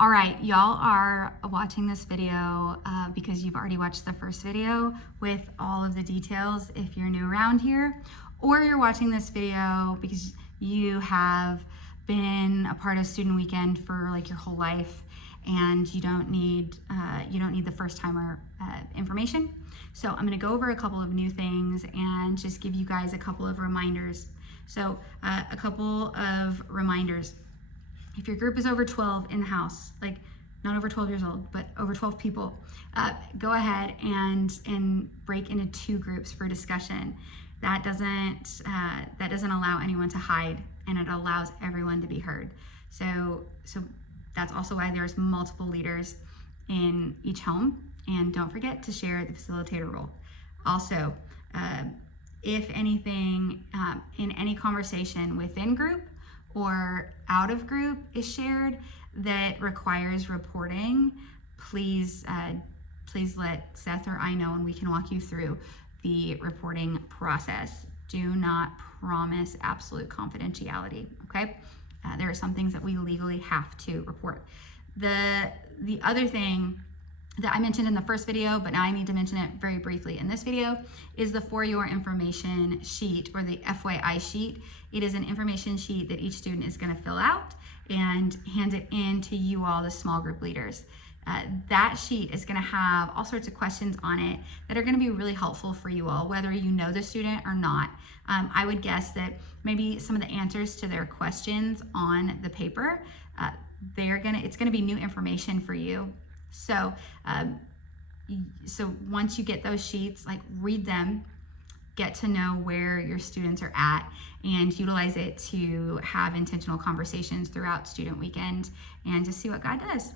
All right, y'all are watching this video because you've already watched the first video with all of the details if you're new around here, or you're watching this video because you have been a part of Student Weekend for like your whole life and you don't need the first timer information. So I'm going to go over a couple of new things and just give you guys a couple of reminders. So a couple of reminders. If your group is over 12 in the house, like not over 12 years old, but over 12 people, go ahead and break into 2 groups for discussion. That doesn't allow anyone to hide, and it allows everyone to be heard. So that's also why there's multiple leaders in each home. And don't forget to share the facilitator role. Also, if anything in any conversation within group or out of group is shared that requires reporting, please let Seth or I know and we can walk you through the reporting process. Do not promise absolute confidentiality, okay? There are some things that we legally have to report. The other thing that I mentioned in the first video, but now I need to mention it very briefly in this video, is the For Your Information sheet, or the FYI sheet. It is an information sheet that each student is going to fill out and hand it in to you all, the small group leaders. That sheet is going to have all sorts of questions on it that are going to be really helpful for you all, whether you know the student or not. I would guess that maybe some of the answers to their questions on the paper, it's going to be new information for you. So once you get those sheets, like read them, get to know where your students are at, and utilize it to have intentional conversations throughout Student Weekend and just see what God does.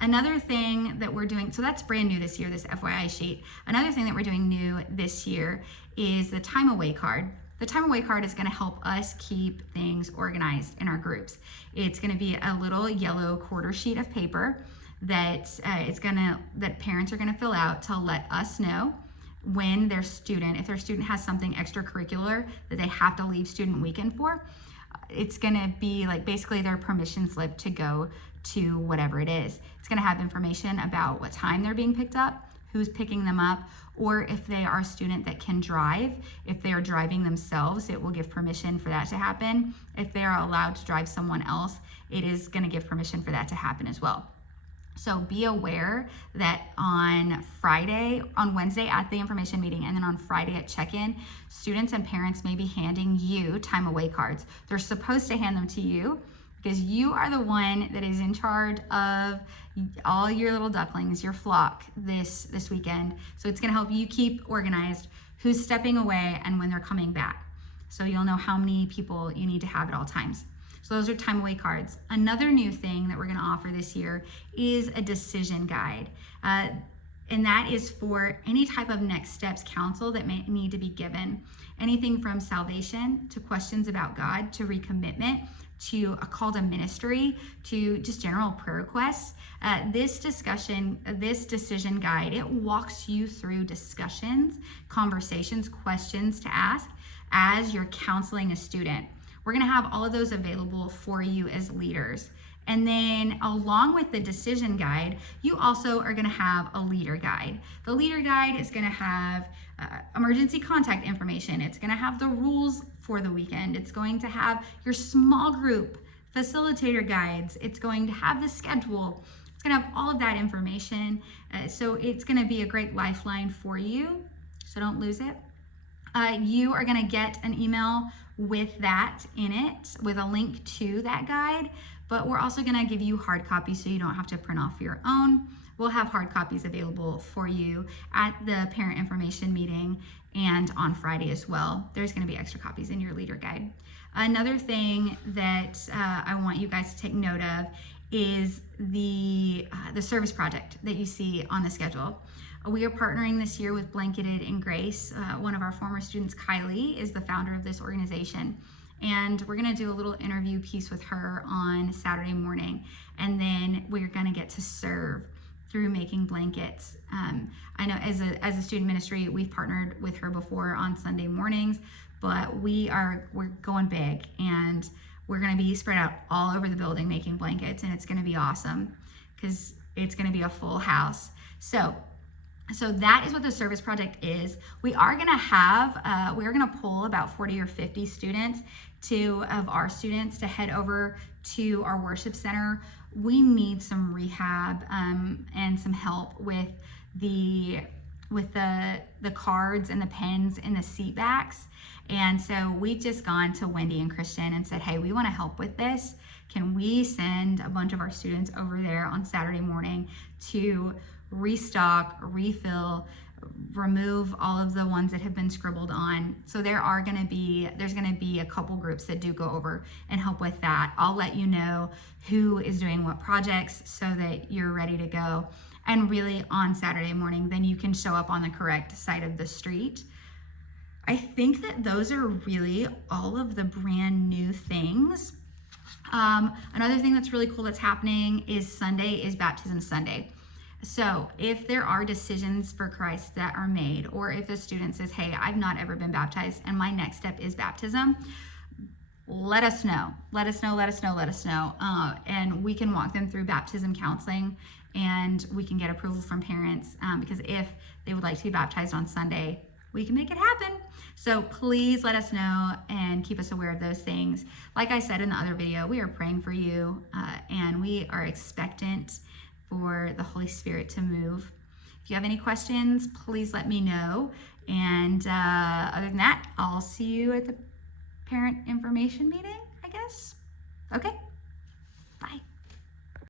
Another thing that we're doing, so that's brand new this year, this FYI sheet. Another thing that we're doing new this year is the time away card. The time away card is going to help us keep things organized in our groups. It's going to be a little yellow quarter sheet of paper that parents are going to fill out to let us know when if their student has something extracurricular that they have to leave Student Weekend for. It's going to be like basically their permission slip to go to whatever it is. It's going to have information about what time they're being picked up, who's picking them up, or if they are a student that can drive. If they are driving themselves, it will give permission for that to happen. If they are allowed to drive someone else, it is going to give permission for that to happen as well. So be aware that on Wednesday at the information meeting, and then on Friday at check-in, students and parents may be handing you time away cards. They're supposed to hand them to you because you are the one that is in charge of all your little ducklings, your flock this weekend. So it's going to help you keep organized who's stepping away and when they're coming back. So you'll know how many people you need to have at all times. So those are time away cards. Another new thing that we're going to offer this year is a decision guide. And that is for any type of next steps counsel that may need to be given. Anything from salvation to questions about God to recommitment to a call to ministry to just general prayer requests. This decision guide, it walks you through discussions, conversations, questions to ask as you're counseling a student. We're going to have all of those available for you as leaders. And then along with the decision guide, you also are going to have a leader guide. The leader guide is going to have emergency contact information. It's going to have the rules for the weekend. It's going to have your small group facilitator guides. It's going to have the schedule. It's going to have all of that information. So it's going to be a great lifeline for you. So don't lose it. You are going to get an email with that in it, with a link to that guide, but we're also going to give you hard copies so you don't have to print off your own. We'll have hard copies available for you at the parent information meeting and on Friday as well. There's going to be extra copies in your leader guide. Another thing that I want you guys to take note of is the service project that you see on the schedule. We are partnering this year with Blanketed in Grace. One of our former students, Kylie, is the founder of this organization. And we're gonna do a little interview piece with her on Saturday morning. And then we're gonna get to serve through making blankets. I know as a student ministry, we've partnered with her before on Sunday mornings, but we're going big, and we're going to be spread out all over the building making blankets, and it's going to be awesome because it's going to be a full house. So that is what the service project is. We are going to have, we're going to pull about 40 or 50 students of our students to head over to our worship center. We need some rehab and some help with the cards and the pens and the seat backs. And so we've just gone to Wendy and Christian and said, hey, we want to help with this. Can we send a bunch of our students over there on Saturday morning to restock, refill, remove all of the ones that have been scribbled on? So there's going to be a couple groups that do go over and help with that. I'll let you know who is doing what projects so that you're ready to go. And really on Saturday morning, then you can show up on the correct side of the street. I think that those are really all of the brand new things. Another thing that's really cool that's happening is Sunday is Baptism Sunday. So if there are decisions for Christ that are made, or if a student says, hey, I've not ever been baptized and my next step is baptism, let us know. And we can walk them through baptism counseling, and we can get approval from parents, because if they would like to be baptized on Sunday, we can make it happen. So please let us know and keep us aware of those things. Like I said in the other video, we are praying for you, and we are expectant for the Holy Spirit to move. If you have any questions, please let me know. And other than that, I'll see you at the parent information meeting, I guess. Okay.